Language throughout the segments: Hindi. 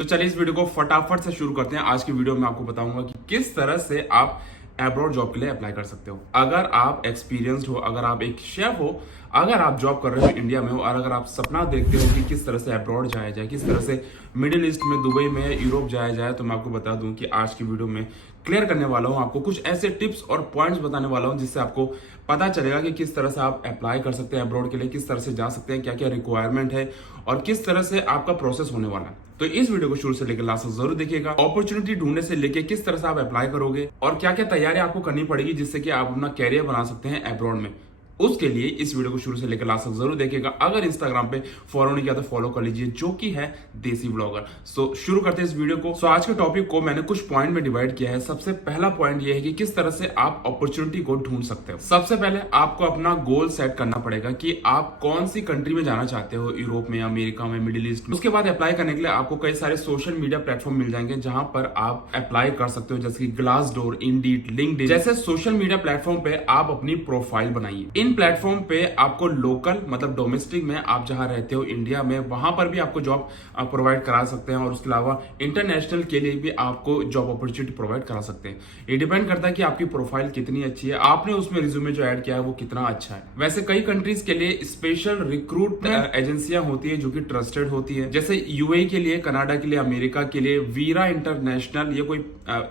तो चलिए इस वीडियो को फटाफट से शुरू करते हैं। आज की वीडियो में आपको बताऊंगा कि किस तरह से आप एब्रॉड जॉब के लिए अप्लाई कर सकते हो। अगर आप एक्सपीरियंस्ड हो, अगर आप एक शेफ हो, अगर आप जॉब कर रहे हो इंडिया में हो, और अगर आप सपना देखते हो कि किस तरह से एब्रॉड जाया जाए, किस तरह से मिडिल ईस्ट में, दुबई में, यूरोप जाया जाए, तो मैं आपको बता दूं कि आज की वीडियो में क्लियर करने वाला हूं। आपको कुछ ऐसे टिप्स और पॉइंट्स बताने वाला हूं जिससे आपको पता चलेगा कि किस तरह से आप अप्लाई कर सकते हैं एब्रॉड के लिए, किस तरह से जा सकते हैं, क्या क्या रिक्वायरमेंट है और किस तरह से आपका प्रोसेस होने वाला है। तो इस वीडियो को शुरू से लेकर लास्ट तक जरूर देखिएगा। अपॉर्चुनिटी ढूंढने से लेके किस तरह से आप अप्लाई करोगे और क्या क्या तैयारी आपको करनी पड़ेगी जिससे कि आप अपना कैरियर बना सकते हैं एब्रॉड में, उसके लिए इस वीडियो को शुरू से लेकर लास्ट तक जरूर देखिएगा। अगर इंस्टाग्राम पे फॉलो नहीं किया तो फॉलो कर लीजिए, जो कि है देसी ब्लॉगर। सो शुरू करते हैं इस वीडियो को। आज के टॉपिक को मैंने कुछ पॉइंट में डिवाइड किया है। सबसे पहला पॉइंट ये है कि किस तरह से आप अपॉर्चुनिटी को ढूंढ सकते हो। सबसे पहले आपको अपना गोल सेट करना पड़ेगा कि आप कौन सी कंट्री में जाना चाहते हो, यूरोप में, अमेरिका में, मिडिल ईस्ट में। उसके बाद अप्लाई करने के लिए आपको कई सारे सोशल मीडिया प्लेटफॉर्म मिल जाएंगे जहां पर आप अप्लाई कर सकते हो, जैसे कि ग्लासडोर, इंडीड, लिंक्डइन जैसे सोशल मीडिया प्लेटफॉर्म पे आप अपनी प्रोफाइल बनाइए। इन प्लेटफॉर्म पे आपको लोकल मतलब डोमेस्टिक में आप जहां रहते हो इंडिया में, वहां पर भी आपको जॉब प्रोवाइड करा सकते हैं और उसके अलावा इंटरनेशनल के लिए भी आपको जॉब अपॉर्चुनिटी प्रोवाइड करा सकते हैं। ये डिपेंड करता है कि आपकी प्रोफाइल कितनी अच्छी है, आपने उसमें रिज्यूमे जो ऐड किया है वो कितना अच्छा है। वैसे कई कंट्रीज के लिए स्पेशल रिक्रूटमेंट एजेंसियां होती है जो कि ट्रस्टेड होती है, जैसे यूएई के लिए, कनाडा के लिए, अमेरिका के लिए वीरा इंटरनेशनल। ये कोई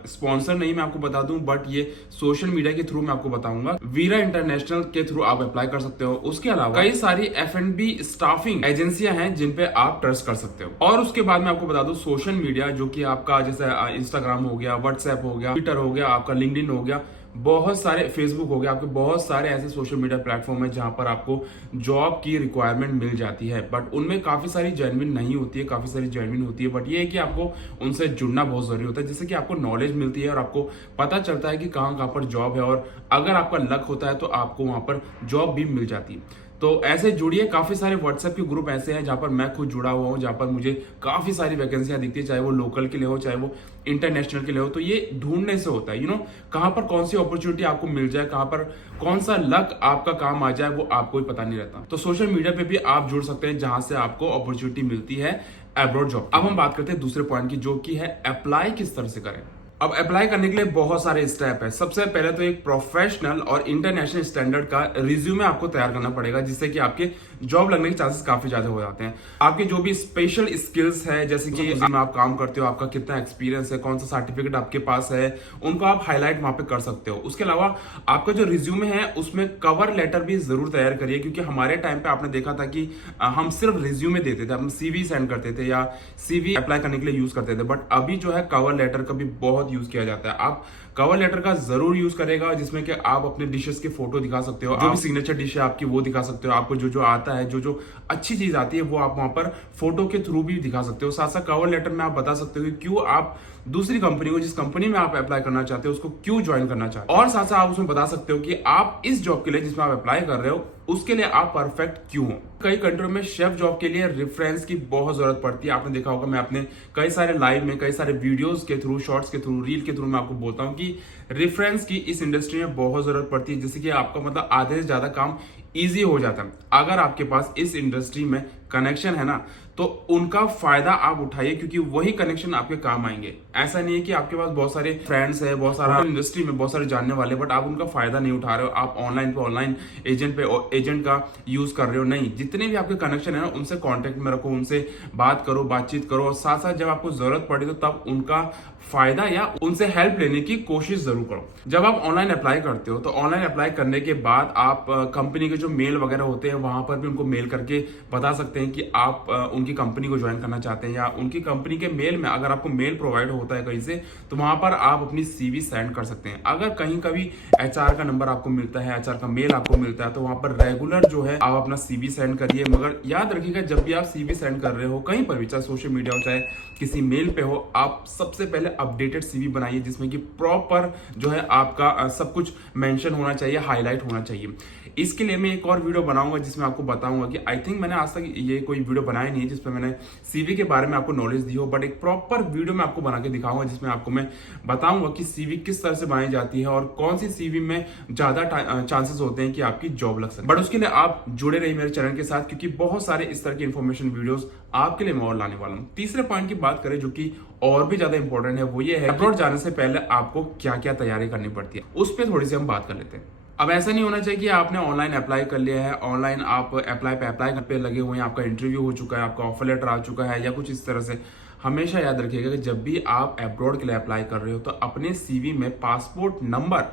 स्पॉन्सर नहीं मैं आपको बता दूं, बट ये सोशल मीडिया के थ्रू मैं आपको बताऊंगा। वीरा इंटरनेशनल के थ्रू आप अप्लाई कर सकते हो। उसके अलावा कई सारी F&B स्टाफिंग एजेंसियां हैं जिन पे आप ट्रस्ट कर सकते हो। और उसके बाद मैं आपको बता दूं सोशल मीडिया, जो कि आपका जैसे इंस्टाग्राम हो गया, व्हाट्सएप हो गया, ट्विटर हो गया, आपका लिंक्डइन हो गया, बहुत सारे, फेसबुक हो गया, आपके बहुत सारे ऐसे सोशल मीडिया प्लेटफॉर्म है जहां पर आपको जॉब की रिक्वायरमेंट मिल जाती है। बट उनमें काफी सारी जेन्युइन नहीं होती है, काफी सारी जेन्युइन होती है। बट ये है कि आपको उनसे जुड़ना बहुत जरूरी होता है, जिससे कि आपको नॉलेज मिलती है और आपको पता चलता है कि कहाँ कहाँ पर जॉब है, और अगर आपका लक होता है तो आपको वहां पर जॉब भी मिल जाती है। तो ऐसे जुड़िए। काफी सारे व्हाट्सएप के ग्रुप ऐसे हैं जहां पर मैं खुद जुड़ा हुआ हूं, जहां पर मुझे काफी सारी वैकेंसियां दिखती है, चाहे वो लोकल के लिए हो, चाहे वो इंटरनेशनल के लिए हो। तो ये ढूंढने से होता है, कहां पर कौन सी अपॉर्चुनिटी आपको मिल जाए, कहां पर कौन सा लक आपका काम आ जाए, वो आपको ही पता नहीं रहता। तो सोशल मीडिया पे भी आप जुड़ सकते हैं जहां से आपको अपॉर्चुनिटी मिलती है एब्रॉड जॉब। अब हम बात करते हैं दूसरे पॉइंट की, जो कि है अप्लाई किस तरह से करें। अब अप्लाई करने के लिए बहुत सारे स्टेप है। सबसे पहले तो एक प्रोफेशनल और इंटरनेशनल स्टैंडर्ड का रिज्यूमे आपको तैयार करना पड़ेगा, जिससे कि आपके जॉब लगने के चांसेस काफी ज्यादा हो जाते हैं। आपके जो भी स्पेशल स्किल्स है, जैसे कि आप काम करते हो, आपका कितना एक्सपीरियंस है, कौन सा सर्टिफिकेट आपके पास है, उनको आप हाईलाइट वहां पे कर सकते हो। उसके अलावा आपका जो रिज्यूमे है उसमें कवर लेटर भी जरूर तैयार करिए, क्योंकि हमारे टाइम पे आपने देखा था कि हम सिर्फ रिज्यूमे देते थे, हम सीवी सेंड करते थे या सीवी अप्लाई करने के लिए यूज करते थे। बट अभी जो है कवर लेटर का भी बहुत यूज किया जाता है। आप कवर लेटर का जरूर यूज करेगा, जिसमें कि आप अपने डिशेस के फोटो दिखा सकते हो, जो भी सिग्नेचर डिश है आपकी वो दिखा सकते हो, आपको जो जो आता है, जो जो अच्छी चीज आती है वो आप वहां पर फोटो के थ्रू भी दिखा सकते हो। साथ साथ कवर लेटर में आप बता सकते हो कि क्यों आप दूसरी कंपनी को, जिस कंपनी में आप अप्लाई करना चाहते हो, उसको क्यों ज्वाइन करना चाहते हो। और साथ साथ आप उसमें बता सकते हो कि आप इस जॉब के लिए जिसमें आप अप्लाई कर रहे हो उसके लिए आप परफेक्ट क्यों हो। कई कंट्रियों में शेफ जॉब के लिए रेफरेंस की बहुत जरूरत पड़ती है। आपने देखा होगा, मैं अपने कई सारे लाइव में, कई सारे वीडियोस के थ्रू, शॉर्ट्स के थ्रू, रील के थ्रू मैं आपको बोलता हूं कि रेफरेंस की इस इंडस्ट्री में बहुत जरूरत पड़ती है, जिससे कि आपका मतलब आधे से ज्यादा काम इजी हो जाता है। अगर आपके पास इस इंडस्ट्री में कनेक्शन है ना, तो उनका फायदा आप उठाइए, क्योंकि वही कनेक्शन आपके काम आएंगे। ऐसा नहीं है कि आपके पास बहुत सारे फ्रेंड्स है, बहुत सारा इंडस्ट्री में बहुत सारे जानने वाले, बट आप उनका फायदा नहीं उठा रहे हो, आप ऑनलाइन एजेंट का यूज कर रहे हो। नहीं, जितने भी आपके कनेक्शन है ना, उनसे कांटेक्ट में रखो, उनसे बात करो, बातचीत करो, और साथ साथ जब आपको जरूरत पड़े तो तब उनका फायदा या उनसे हेल्प लेने की कोशिश जरूर करो। जब आप ऑनलाइन अप्लाई करते हो तो ऑनलाइन अप्लाई करने के बाद आप कंपनी के जो मेल वगैरह होते हैं वहां पर भी उनको मेल करके बता सकते हैं कि आप उनकी कंपनी को ज्वाइन करना चाहते हैं, या उनकी कंपनी के मेल में अगर आपको मेल प्रोवाइड होता है कहीं से, तो वहां पर आप अपनी सीवी सेंड कर सकते हैं। अगर कहीं कभी एचआर का नंबर आपको मिलता है, एचआर का मेल आपको मिलता है, तो वहां पर रेगुलर जो है आप अपना सीवी सेंड करिए। मगर याद रखिएगा, जब भी आप सीवी सेंड कर रहे हो कहीं पर भी, चाहे सोशल मीडिया हो, चाहे किसी मेल पे हो, आप सबसे पहले अपडेटेड सीवी बनाइए, जिसमें कि प्रॉपर जो है आपका सब कुछ मेंशन होना चाहिए, हाईलाइट होना चाहिए। इसके लिए मैं मैं एक और वीडियो बनाऊंगा जिसमें आपको बताऊंगा कि आई थिंक मैंने आज तक ये कोई वीडियो बनाया नहीं है जिसमें मैंने सीवी के बारे में आपको नॉलेज दी हो, बट एक प्रॉपर वीडियो मैं आपको बना के दिखाऊंगा जिसमें आपको मैं बताऊंगा कि सीवी किस तरह से बनाई जाती है और कौन सी सीवी में ज्यादा चांसेस होते हैं कि आपकी जॉब लग सके। बट उसके लिए आप जुड़े रहिए मेरे चैनल के साथ, क्योंकि बहुत सारे इस तरह के इन्फॉर्मेशन वीडियोस आपके लिए मैं और लाने वाला हूं। तीसरे पॉइंट की बात करें जो कि और भी ज्यादा इंपॉर्टेंट है, वो ये है अब्रॉड जाने से पहले आपको क्या क्या तैयारी करनी पड़ती है, उस पर थोड़ी सी हम बात कर लेते हैं। अब ऐसा नहीं होना चाहिए कि आपने ऑनलाइन अप्लाई कर लिया है, ऑनलाइन आप अप्लाई पे लगे हुए हैं, आपका इंटरव्यू हो चुका है, आपका ऑफर लेटर आ चुका है या कुछ इस तरह से। हमेशा याद रखिएगा कि जब भी आप अब्रॉड के लिए अप्लाई कर रहे हो तो अपने सीवी में पासपोर्ट नंबर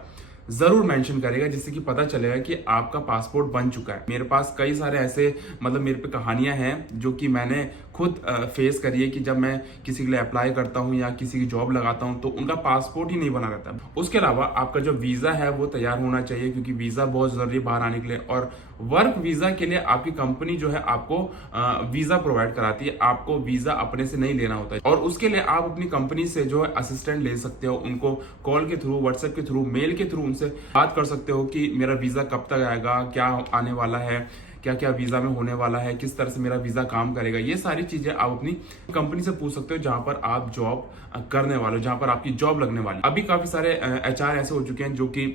जरूर मेंशन करेगा, जिससे कि पता चलेगा कि आपका पासपोर्ट बन चुका है। मेरे पास कई सारे ऐसे मेरे पे कहानियां हैं जो कि मैंने खुद फेस करी है कि जब मैं किसी के लिए अप्लाई करता हूं या किसी की जॉब लगाता हूं तो उनका पासपोर्ट ही नहीं बना रहता। उसके अलावा आपका जो वीजा है वो तैयार होना चाहिए, क्योंकि वीजा बहुत जरूरी है बाहर आने के लिए। और वर्क वीजा के लिए आपकी कंपनी जो है आपको वीजा प्रोवाइड कराती है, आपको वीजा अपने से नहीं लेना होता है। और उसके लिए आप अपनी कंपनी से जो है असिस्टेंट ले सकते हो, उनको कॉल के थ्रू, व्हाट्सएप के थ्रू, मेल के थ्रू उनसे बात कर सकते हो कि मेरा वीजा कब तक आएगा, क्या आने वाला है, क्या क्या वीजा में होने वाला है, किस तरह से मेरा वीजा काम करेगा। ये सारी चीजें आप अपनी कंपनी से पूछ सकते हो जहां पर आप जॉब करने वाले हो, जहां पर आपकी जॉब लगने वाली। अभी काफी सारे एचआर ऐसे हो चुके हैं जो कि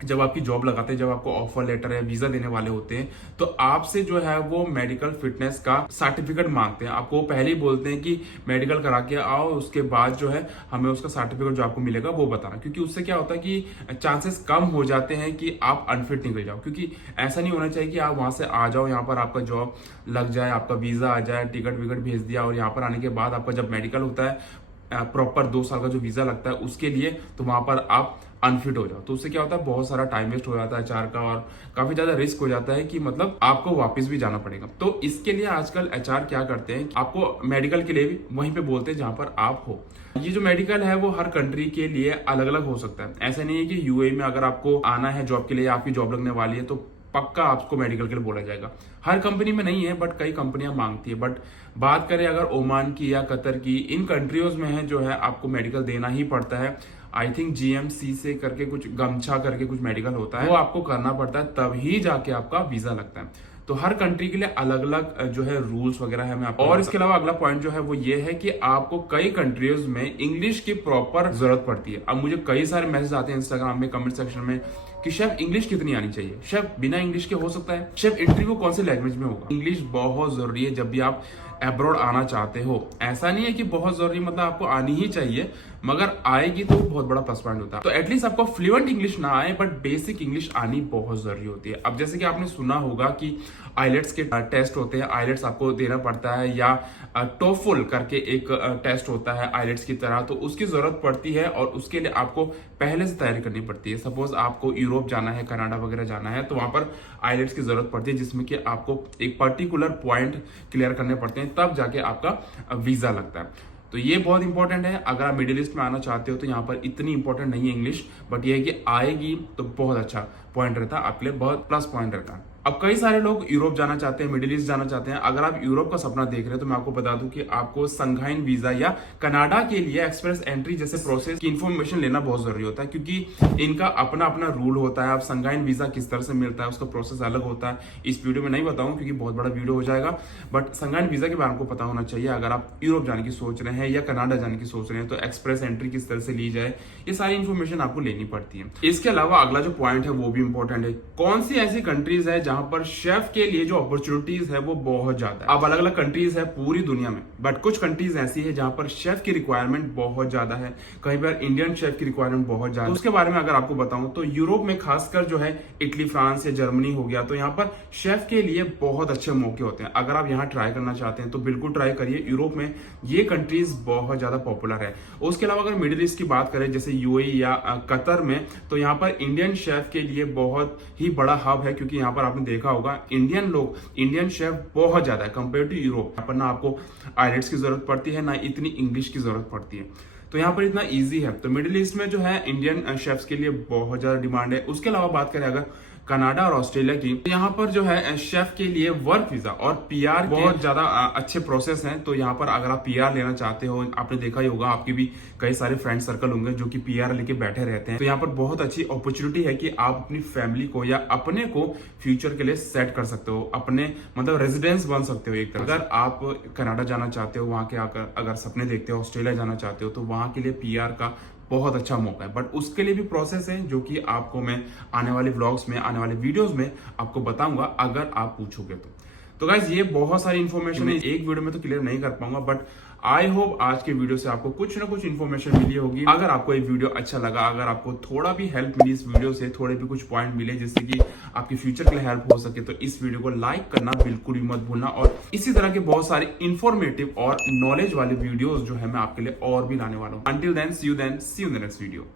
जब आपकी जॉब लगाते हैं, जब आपको ऑफर लेटर या वीजा देने वाले होते हैं, तो आपसे जो है वो मेडिकल फिटनेस का सर्टिफिकेट मांगते हैं। आपको पहले ही बोलते हैं कि मेडिकल करा के आओ, उसके बाद जो है हमें उसका सर्टिफिकेट जो आपको मिलेगा वो बताना, क्योंकि उससे क्या होता है कि चांसेस कम हो जाते हैं कि आप अनफिट निकल जाओ। क्योंकि ऐसा नहीं होना चाहिए कि आप वहां से आ जाओ, यहाँ पर आपका जॉब लग जाए, आपका वीजा आ जाए, टिकट विकट भेज दिया और यहाँ पर आने के बाद आपका जब मेडिकल होता है, प्रॉपर 2 साल का जो वीजा लगता है उसके लिए, तो वहां पर आप अनफिट हो जाओ। तो उससे क्या होता है, बहुत सारा टाइम वेस्ट हो जाता है एचआर का और काफी ज्यादा रिस्क हो जाता है कि आपको वापस भी जाना पड़ेगा। तो इसके लिए आजकल एचआर क्या करते हैं, आपको मेडिकल के लिए भी वहीं पे बोलते हैं जहां पर आप हो। ये जो मेडिकल है वो हर कंट्री के लिए अलग अलग हो सकता है। ऐसा नहीं है कि यूएई में अगर आपको आना है जॉब के लिए, आपकी जॉब लगने वाली है, तो पक्का आपको मेडिकल के लिए बोला जाएगा। हर कंपनी में नहीं है, बट कई कंपनियां मांगती है। बट बात करें अगर ओमान की या कतर की, इन कंट्रियों में है जो है आपको मेडिकल देना ही पड़ता है। आई थिंक जीएमसी से करके कुछ गमछा करके कुछ मेडिकल होता है, वो आपको करना पड़ता है, तभी जाके आपका वीजा लगता है। तो हर कंट्री के लिए अलग अलग जो है रूल्स वगैरह है मैं आपको। और इसके अलावा अगला पॉइंट जो है वो ये है कि आपको कई कंट्रीज में इंग्लिश की प्रॉपर जरूरत पड़ती है। अब मुझे कई सारे मैसेज आते हैं इंस्टाग्राम में, कमेंट सेक्शन में कि शेफ इंग्लिश कितनी आनी चाहिए, शेफ बिना इंग्लिश के हो सकता है, शेफ इंटरव्यू कौन से लैंग्वेज में होगा। इंग्लिश बहुत जरूरी है जब भी आप अब्रॉड आना चाहते हो। ऐसा नहीं है कि बहुत जरूरी आपको आनी ही चाहिए, मगर आएगी तो बहुत बड़ा प्लस पॉइंट होता है। तो एटलीस्ट आपको फ्लुएंट इंग्लिश ना आए, बट बेसिक इंग्लिश आनी बहुत जरूरी होती है। अब जैसे कि आपने सुना होगा कि आइलेट्स के टेस्ट होते हैं, आइलेट्स आपको देना पड़ता है, या टोफल करके एक टेस्ट होता है आइलेट्स की तरह, तो उसकी जरूरत पड़ती है और उसके लिए आपको पहले से तैयारी करनी पड़ती है। सपोज आपको यूरोप जाना है, कनाडा वगैरह जाना है, तो वहां पर आइलेट्स की जरूरत पड़ती है, जिसमें कि आपको एक पर्टिकुलर पॉइंट क्लियर करने पड़ते हैं, तब जाके आपका वीजा लगता है। तो ये बहुत इंपॉर्टेंट है। अगर आप मिडिल ईस्ट में आना चाहते हो तो यहाँ पर इतनी इंपॉर्टेंट नहीं है इंग्लिश, बट ये है कि आएगी तो बहुत अच्छा पॉइंट रहता है, आपके लिए बहुत प्लस पॉइंट रहता है। अब कई सारे लोग यूरोप जाना चाहते हैं, मिडिल ईस्ट जाना चाहते हैं। अगर आप यूरोप का सपना देख रहे हैं तो मैं आपको बता दूं कि आपको संघाइन वीजा या कनाडा के लिए एक्सप्रेस एंट्री जैसे प्रोसेस की इंफॉर्मेशन लेना बहुत जरूरी होता है, क्योंकि इनका अपना अपना रूल होता है। आप संघाइन वीजा किस तरह से मिलता है, उसका प्रोसेस अलग होता है। इस वीडियो में नहीं बताऊं क्योंकि बहुत बड़ा वीडियो हो जाएगा, बट संघाइन वीजा के बारे में आपको पता होना चाहिए। अगर आप यूरोप जाने की सोच रहे हैं या कनाडा जाने की सोच रहे हैं तो एक्सप्रेस एंट्री किस तरह से ली जाए, ये सारी इंफॉर्मेशन आपको लेनी पड़ती है। इसके अलावा अगला जो पॉइंट है वो भी इंपॉर्टेंट है। कौन सी ऐसी कंट्रीज है जहां पर शेफ के लिए जो अपॉर्चुनिटीज है वो बहुत ज्यादा है। अब अलग अलग कंट्रीज है पूरी दुनिया में, बट कुछ कंट्रीज ऐसी है जहां पर शेफ की रिक्वायरमेंट बहुत ज्यादा है। कहीं पर इंडियन शेफ की रिक्वायरमेंट बहुत ज्यादा है। तो उसके बारे में अगर आपको बताऊं तो यूरोप में खासकर जो है इटली, फ्रांस या जर्मनी हो गया, तो यहाँ पर शेफ के लिए बहुत अच्छे मौके होते हैं। अगर आप यहाँ ट्राई करना चाहते हैं तो बिल्कुल ट्राई करिए। यूरोप में ये कंट्रीज बहुत ज्यादा पॉपुलर है। उसके अलावा अगर मिडिल ईस्ट की बात करें जैसे यूएई या कतर में, तो यहाँ पर इंडियन शेफ के लिए बहुत ही बड़ा हब है, क्योंकि यहाँ पर आपने देखा होगा इंडियन शेफ बहुत ज्यादा है कंपेयर टू यूरोप। यहाँ पर ना आपको आइलेट्स की जरूरत पड़ती है, ना इतनी इंग्लिश की जरूरत पड़ती है, तो यहाँ पर इतना इजी है। तो मिडिल ईस्ट में जो है इंडियन शेफ्स के लिए बहुत ज्यादा डिमांड है। उसके अलावा बात करें अगर कनाडा और ऑस्ट्रेलिया की। तो यहाँ पर जो है शेफ के लिए वर्क वीजा और पीआर बहुत ज्यादा अच्छे प्रोसेस हैं। तो यहाँ पर अगर आप पीआर लेना चाहते हो, आपने देखा ही होगा, आपके भी कई सारे फ्रेंड सर्कल होंगे जो कि पीआर लेके बैठे रहते हैं। तो यहाँ पर बहुत अच्छी अपॉर्चुनिटी है कि आप अपनी फैमिली को या अपने को फ्यूचर के लिए सेट कर सकते हो, अपने मतलब रेजिडेंस बन सकते हो एक तरह। अगर आप कनाडा जाना चाहते हो, वहां के आकर अगर सपने देखते हो, ऑस्ट्रेलिया जाना चाहते हो, तो वहां के लिए पीआर का बहुत अच्छा मौका है। बट उसके लिए भी प्रोसेस है जो कि आपको मैं आने वाले व्लॉग्स में, आने वाले वीडियोस में आपको बताऊंगा अगर आप पूछोगे तो गाइज ये बहुत सारी इन्फॉर्मेशन है, एक वीडियो में तो क्लियर नहीं कर पाऊंगा, बट आई होप आज के वीडियो से आपको कुछ ना कुछ इन्फॉर्मेशन मिली होगी। अगर आपको ये वीडियो अच्छा लगा, अगर आपको थोड़ा भी हेल्प मिली इस वीडियो से, थोड़े भी कुछ पॉइंट मिले जिससे कि आपके फ्यूचर के लिए हेल्प हो सके, तो इस वीडियो को लाइक करना बिल्कुल भी मत भूलना। और इसी तरह के बहुत सारे इन्फॉर्मेटिव और नॉलेज वाले वीडियोस जो है मैं आपके लिए और भी लाने वाला हूँ। Until then see you in the next video.